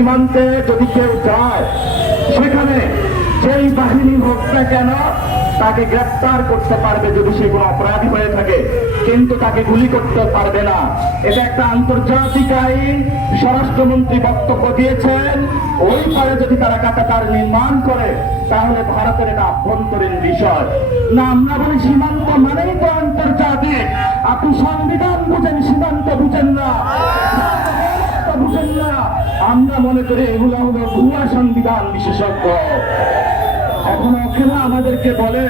সীমান্তে যদি কেউ যায়, সেখানে যেই বাহিনী হোক না কেন তাকে গ্রেফতার করতে পারবে যদি সে কোনো অপরাধী হয়ে থাকে, কিন্তু তাকে গুলি করতে পারবে না। এটা একটা আন্তর্জাতিক আইন। স্বরাষ্ট্রমন্ত্রী বক্তব্য দিয়েছেন, ওই পারে যদি তারা কাটাতার নির্মাণ করে তাহলে ভারতের এটা আভ্যন্তরীণ বিষয় না। আমরা বলি সীমান্ত মানেই তো আন্তর্জাতিক। আপনি সংবিধান বুঝেন, সীমান্ত বুঝেন না, বুঝেন না। আমরা মনে করি এগুলো হলো ভুয়া সংবিধান বিশেষজ্ঞ। এখন ওখানে আমাদেরকে বলে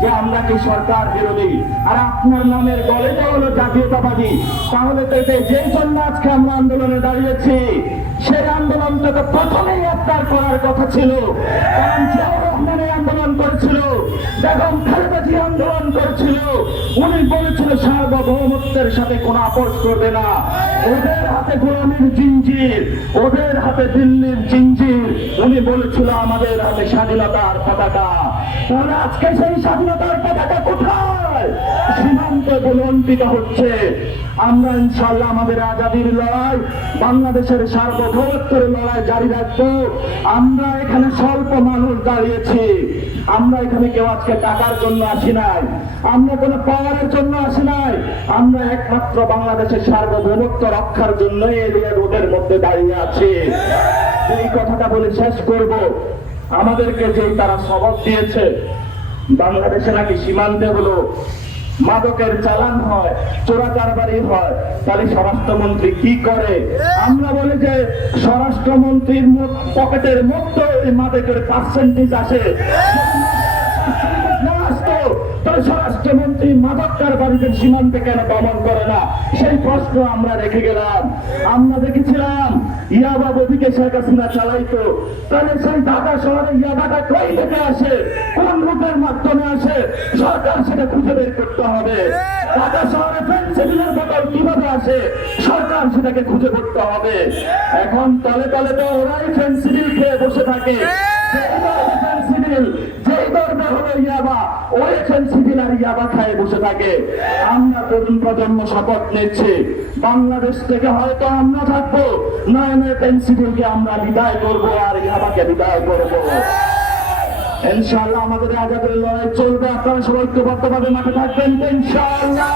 যে আমরা কি সরকার বিরোধী, আর আপনার নামের দলেটা হলো জাতীয়তাবাদী। তাহলে তো এটা যেই জন্য আজকে আমরা আন্দোলনে দাঁড়িয়েছি, সেই আন্দোলনটা তো প্রথমেই আপনার করার কথা ছিল। কারণ জিয়াউর রহমান আন্দোলন করেছিল, বেগম খালেদা জিয়া আন্দোলন করেছিল। উনি বলেছিল সার্বভৌমত্বের সাথে কোনো আপোষ করবে না। ওদের হাতে গোলামীর জিঞ্জির, ওদের হাতে দিল্লির জিঞ্জির। উনি বলেছিল আমাদের হাতে স্বাধীনতার পতাকা। তাহলে আজকে সেই স্বাধীনতার পতাকা কোথায়? সীমান্তে বলন্তিত হচ্ছে। আমরা ইনশাআল্লাহ আমাদের আজাদির লড়াই, বাংলাদেশের সার্বভৌমত্বের লড়াই জারি রাখবো। আমরা এখানে স্বল্প মানুষ দাঁড়িয়েছি। আমরা এখানে কেউ আজকে টাকার জন্য আসি নাই, আমরা কোনো পাওয়ারের জন্য আসি নাই। আমরা একমাত্র বাংলাদেশের সার্বভৌমত্ব রক্ষার জন্য এই রোডের মধ্যে দাঁড়িয়ে আছি। এই কথাটা বলে শেষ করব। আমাদেরকে যেই তারা সবক দিয়েছে, বাংলাদেশে নাকি সীমান্তে হলো মাদকের চালান হয়, চোরাকারবারি হয়, তাহলে স্বরাষ্ট্রমন্ত্রী কি করে? আমরা বলি যে স্বরাষ্ট্রমন্ত্রীর পকেটের মধ্যে ওই মাদকের পার্সেন্টেজ আসে। স্বরাষ্ট্রমন্ত্রী মাদক কারবারিদের সীমান্তে কেন দমন করে না, সেই প্রশ্ন আমরা রেখে গেলাম। আমরা দেখেছিলাম ইয়াবা বদিকে শেখ হাসিনা চালাইতো, তাহলে সেই ঢাকা শহরে ইয়াবাটা কই থেকে আসে, কোন রুটের মাধ্যমে আসে, সরকার সেটা খুঁজে বের করতে হবে। ঢাকা শহরে ফেন্সিডিলের বোতল কিভাবে আসে, সরকার সেটাকে খুঁজে করতে হবে। এখন তলে তলে তো ওরাই ফেন্সিডিল খেয়ে বসে থাকে। যেই দরকার হলো ইয়াবা, ওই ফেন্সিডিল আর ইয়াবা খায় বসে থাকে। আমরা তরুণ প্রজন্ম শপথ নিচ্ছি, বাংলাদেশ থেকে হয়তো আমরা থাকবো, নয় নয় ফেন্সিডিলকে আমরা বিদায় করবো আর ইয়াবাকে বিদায় করবো। ইনশাআল্লাহ আমাদের আজাদের লড়াই চলবে। আপনারা সবাই ঐক্যবদ্ধভাবে মাঠে থাকবেন ইনশাআল্লাহ।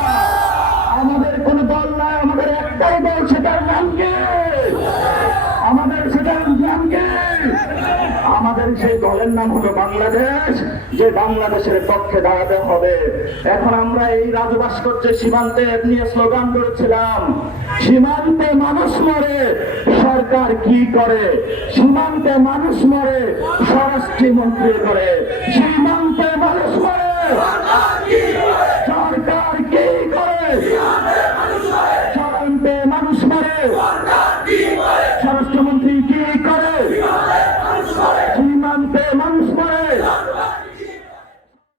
আমাদের কোন দল নাই, আমাদের একটাই দল, সেটার নাম কি? আমাদের সেটার নাম কি? আমাদের সেই দলের নাম হলো বাংলাদেশ, যে বাংলাদেশের পক্ষে দাঁড়াতে হবে। এখন আমরা এই রাজভাস্কর্যের সীমান্তে নিয়ে স্লোগান করেছিলাম, সীমান্তে মানুষ মরে সরকার কি করে, সীমান্তে মানুষ মরে স্বরাষ্ট্রমন্ত্রী করে।